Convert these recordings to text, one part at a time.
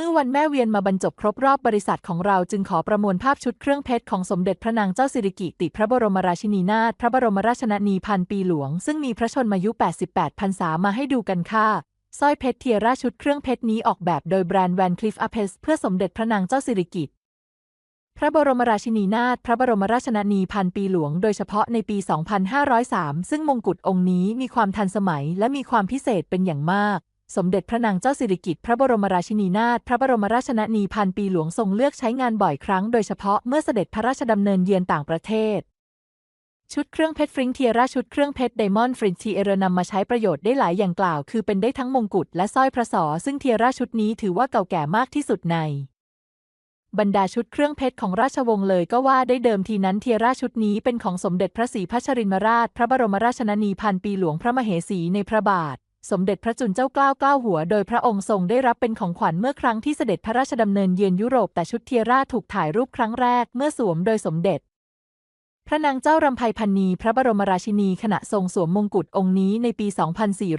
เมื่อวันแม่เวียนมาบรรจบครบรอบบริษัทของเราจึงขอประมวลภาพชุดเครื่องเพชรของสมเด็จพระนางเจ้าสิริกิติ์พระบรมราชินีนาถพระบรมราชนนีพันปีหลวง ซึ่งมีพระชนมายุ 88พรรษามาให้ดูกันค่ะสร้อยเพชรเทียร่าชุดเครื่องเพชรนี้ออกแบบโดยแบรนด์แวนคลิฟอเพสเพื่อสมเด็จพระนางเจ้าสิริกิติ์พระบรมราชินีนาถพระบรมราชชนนีพันปีหลวง โดยเฉพาะในปี 2503 ซึ่งมงกุฎองค์นี้มีความทันสมัยและมีความพิเศษเป็นอย่างมาก สมเด็จพระนางเจ้าสิริกิติ์พระบรมราชินีนาถพระบรมราชชนนีพันปีหลวงทรงเลือกใช้งานบ่อยครั้งโดยเฉพาะเมื่อเสด็จพระราชดำเนินเยือนต่างประเทศ ชุดเครื่องเพชรฟริงเทียร่าชุดเครื่องเพชรไดมอนด์ฟริงเทียรนำมาใช้ประโยชน์ได้หลายอย่างกล่าว คือเป็นได้ทั้งมงกุฎและสร้อยพระศอซึ่งเทียร่าชุดนี้ถือว่าเก่าแก่มากที่สุดในบรรดาชุดเครื่องเพชรของราชวงศ์เลยก็ว่าได้เดิมทีนั้นเทียร่าชุดนี้เป็นของสมเด็จพระศรีพัชรินทราช พระบรมราชชนนีพันปีหลวงพระมเหสีในพระบาท สมเด็จพระจุลเจ้าเกล้าเกล้าหัว โดยพระองค์ทรงได้รับเป็นของขวัญเมื่อครั้งที่เสด็จพระราชดำเนินเยือนยุโรปแต่ชุดเทียร่าถูกถ่ายรูปครั้งแรกเมื่อสวมโดยสมเด็จ พระนางเจ้ารำไพพันนีพระบรมราชินีขณะทรงสวมมงกุฎองค์นี้ในปี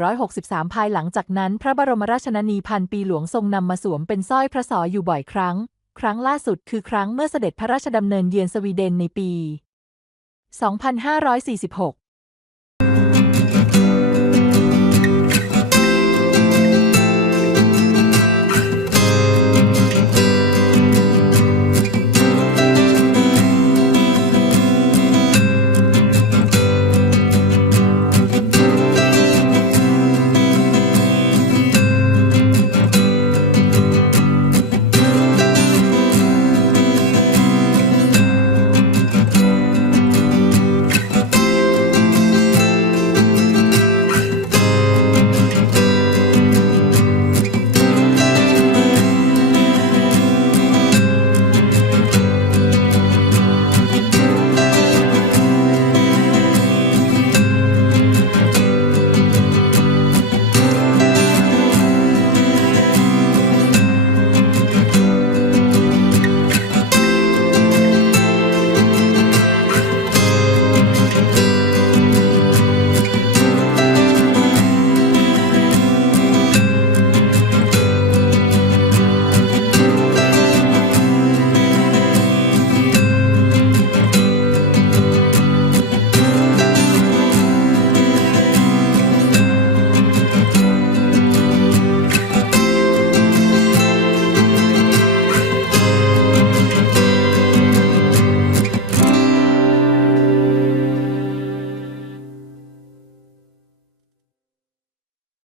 2463 ภายหลังจากนั้น พระบรมราชนนีพันปีหลวงทรงนำมาสวมเป็นสร้อยพระศออยู่บ่อยครั้ง ครั้งล่าสุดคือครั้งเมื่อเสด็จพระราชดำเนินเยือนสวีเดนในปี 2546